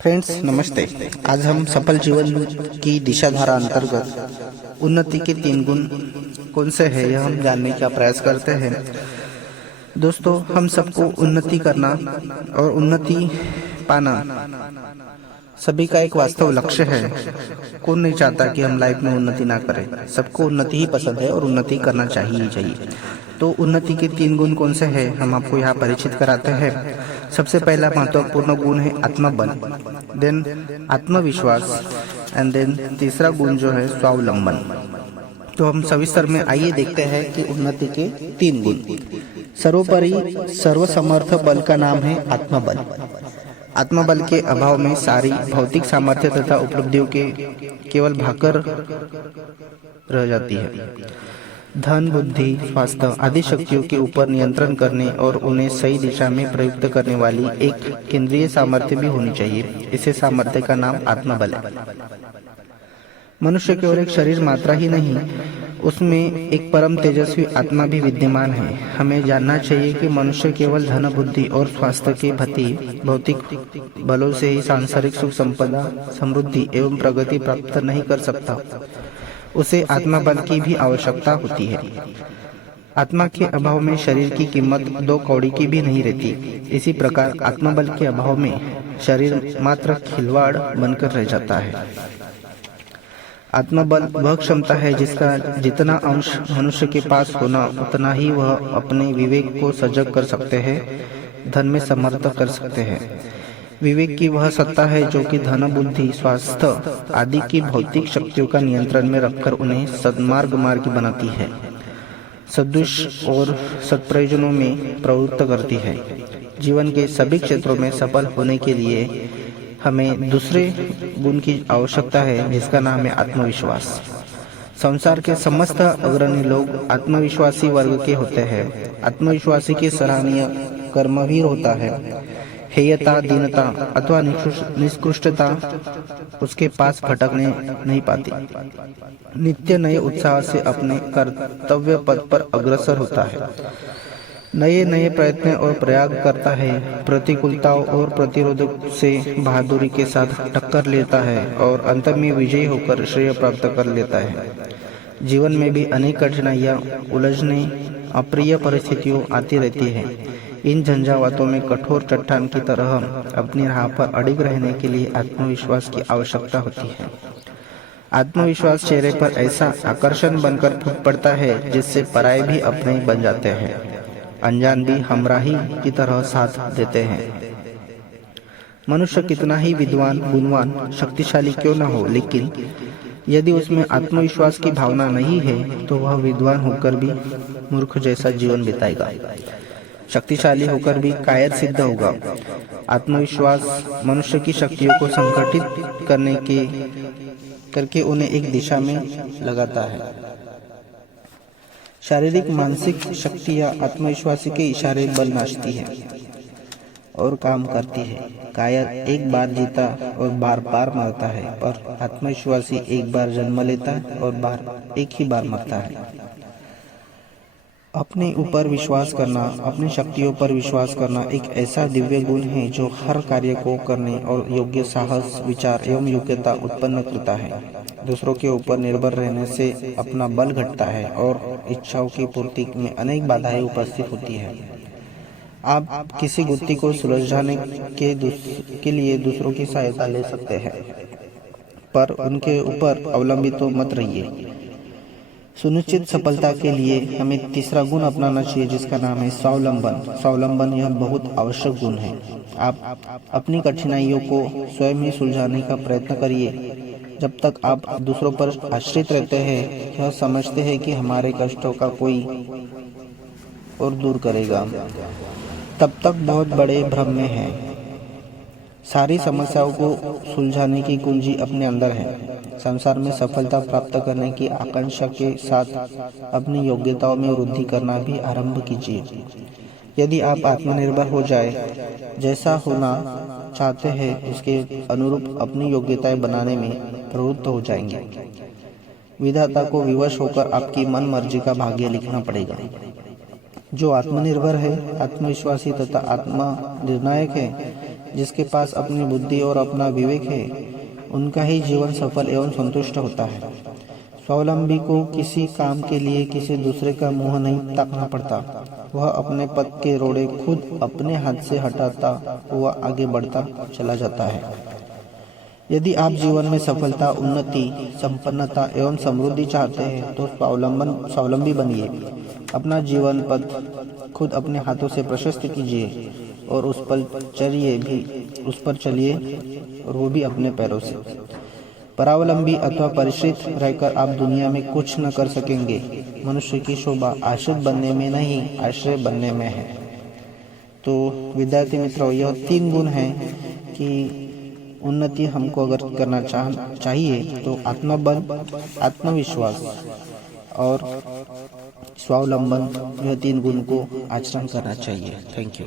Friends नमस्ते। आज हम सफल जीवन की दिशाधारा अंतर्गत उन्नति के 3 गुण कौन से हैं यह हम जानने का प्रयास करते हैं। दोस्तों, हम सबको उन्नति करना और उन्नति पाना सभी का एक वास्तव लक्ष्य है। कौन नहीं चाहता कि हम लाइफ में उन्नति ना करें। सबको उन्नति ही पसंद है और उन्नति करना चाहिए। तो उन्नति के 3 गुण कौन से हैं हम आपको यहाँ परिचित कराते हैं। सबसे पहला महत्वपूर्ण गुण है आत्मबल, देन आत्मविश्वास एंड देन तीसरा गुण जो है स्वावलंबन। तो हम सविस्तर में आइए देखते हैं कि उन्नति के 3 गुण। सर्वोपरि सर्वसमर्थ बल का नाम है आत्मबल। आत्मबल के अभाव में सारी भौतिक सामर्थ्य तथा उपलब्धियों के केवल भाकर रह जाती है। धन, बुद्धि, स्वास्थ्य आदि शक्तियों के ऊपर नियंत्रण करने और उन्हें सही दिशा में प्रयुक्त करने वाली एक केंद्रीय सामर्थ्य भी होनी चाहिए। इसे सामर्थ्य का नाम आत्मबल है। मनुष्य केवल एक शरीर मात्रा ही नहीं, उसमें एक परम तेजस्वी आत्मा भी विद्यमान है। हमें जानना चाहिए कि मनुष्य केवल धन, बुद्धि और स्वास्थ्य के भौतिक बलों से ही सांसारिक सुख, संपदा, समृद्धि एवं प्रगति प्राप्त नहीं कर सकता। उसे आत्मा बल की भी आवश्यकता होती है। आत्मा के अभाव में शरीर की कीमत 2 कौड़ी की भी नहीं रहती। इसी प्रकार आत्मबल के अभाव में शरीर मात्र खिलवाड़ बनकर रह जाता है। आत्मबल वह क्षमता है जिसका जितना अंश मनुष्य के पास होना उतना ही वह अपने विवेक को सजग कर सकते हैं, धन में समर्थ कर सकते हैं। विवेक की वह सत्ता है जो कि धन, बुद्धि, स्वास्थ्य आदि की भौतिक शक्तियों का नियंत्रण में रखकर उन्हें सन्मार्ग बनाती है, सदुष और सत्प्रयोजनों में प्रवृत्त करती है। जीवन के सभी क्षेत्रों में सफल होने के लिए हमें दूसरे गुण की आवश्यकता है जिसका नाम है आत्मविश्वास। संसार के समस्त अग्रणी लोग आत्मविश्वासी वर्ग के होते हैं। आत्मविश्वासी के सराहनीय कर्मवीर होता है। हेयता, दीनता अथवा निष्कृष्टता उसके पास भटकने नहीं पाती। नित्य नए उत्साह से अपने कर्तव्य पथ पर अग्रसर होता है। नए प्रयत्न और प्रयाग करता है। प्रतिकूलताओं और प्रतिरोधों से बहादुरी के साथ टक्कर लेता है और अंत में विजयी होकर श्रेय प्राप्त कर लेता है। जीवन में भी अनेक कठिनाइयाँ, उलझने, अप्रिय परिस्थितियों आती रहती है। इन झंझावातों में कठोर चट्टान की तरह अपनी राह पर अडिग रहने के लिए आत्मविश्वास की आवश्यकता होती है। आत्मविश्वास चेहरे पर ऐसा आकर्षण बनकर फूट पड़ता है जिससे पराये भी अपने बन जाते हैं, अनजान भी हमराही की तरह साथ देते हैं। मनुष्य कितना ही विद्वान, गुणवान, शक्तिशाली क्यों न हो, लेकिन यदि उसमें आत्मविश्वास की भावना नहीं है तो वह विद्वान होकर भी मूर्ख जैसा जीवन बिताएगा, शक्तिशाली होकर भी कायर सिद्ध होगा। आत्मविश्वास मनुष्य की शक्तियों को संगठित करके उन्हें एक दिशा में लगाता है। शारीरिक मानसिक शक्तियाँ आत्मविश्वासी के इशारे बल नाचती है और काम करती है। कायर एक बार जीता और बार बार मरता है, पर आत्मविश्वासी एक बार जन्म लेता है और एक ही बार मरता है। अपने ऊपर विश्वास करना, अपनी शक्तियों पर विश्वास करना एक ऐसा दिव्य गुण है जो हर कार्य को करने और योग्य साहस, विचार एवं योग्यता उत्पन्न करता है। दूसरों के ऊपर निर्भर रहने से अपना बल घटता है और इच्छाओं की पूर्ति में अनेक बाधाएं उपस्थित होती है। आप किसी गुत्थी को सुलझाने के लिए दूसरों की सहायता ले सकते हैं, पर उनके ऊपर अवलंबित तो मत रहिए। सुनिश्चित सफलता के लिए हमें तीसरा गुण अपनाना चाहिए जिसका नाम है स्वावलंबन। स्वावलंबन यह बहुत आवश्यक गुण है। आप अपनी कठिनाइयों को स्वयं ही सुलझाने का प्रयत्न करिए। जब तक आप दूसरों पर आश्रित रहते हैं, यह समझते हैं कि हमारे कष्टों का कोई और दूर करेगा, तब तक बहुत बड़े भ्रम में हैं। सारी समस्याओं को सुलझाने की कुंजी अपने अंदर है। संसार में सफलता प्राप्त करने की आकांक्षा के साथ अपनी योग्यताओं में वृद्धि करना भी आरंभ कीजिए। यदि आप आत्मनिर्भर हो जाए, जैसा होना चाहते हैं उसके अनुरूप अपनी योग्यताएं बनाने में प्रवृत्त हो जाएंगे। विधाता को विवश होकर आपकी मन मर्जी का भाग्य लिखना पड़ेगा। जो आत्मनिर्भर है, आत्मविश्वासी तथा आत्मा निर्णायक है, जिसके पास अपनी बुद्धि और अपना विवेक है, उनका ही जीवन सफल एवं संतुष्ट होता है। स्वावलंबी को किसी काम के लिए किसी दूसरे का मुंह नहीं ताकना पड़ता। वह अपने पद के रोड़े खुद अपने हाथ से हटाता हुआ आगे बढ़ता चला जाता है। यदि आप जीवन में सफलता, उन्नति, संपन्नता एवं समृद्धि चाहते हैं तो स्वावलंबी बनिए। अपना जीवन पथ खुद अपने हाथों से प्रशस्त कीजिए और उस पर चलिए और वो भी अपने पैरों से। परावलंबी अथवा परिश्रित रहकर आप दुनिया में कुछ न कर सकेंगे। मनुष्य की शोभा आश्रित बनने में नहीं, आश्रय बनने में है। तो विद्यार्थी मित्रों, यह 3 गुण हैं कि उन्नति हमको अगर करना चाहिए तो आत्मबल, आत्मविश्वास और स्वावलंबन, यह 3 गुण को आचरण करना चाहिए। Thank you.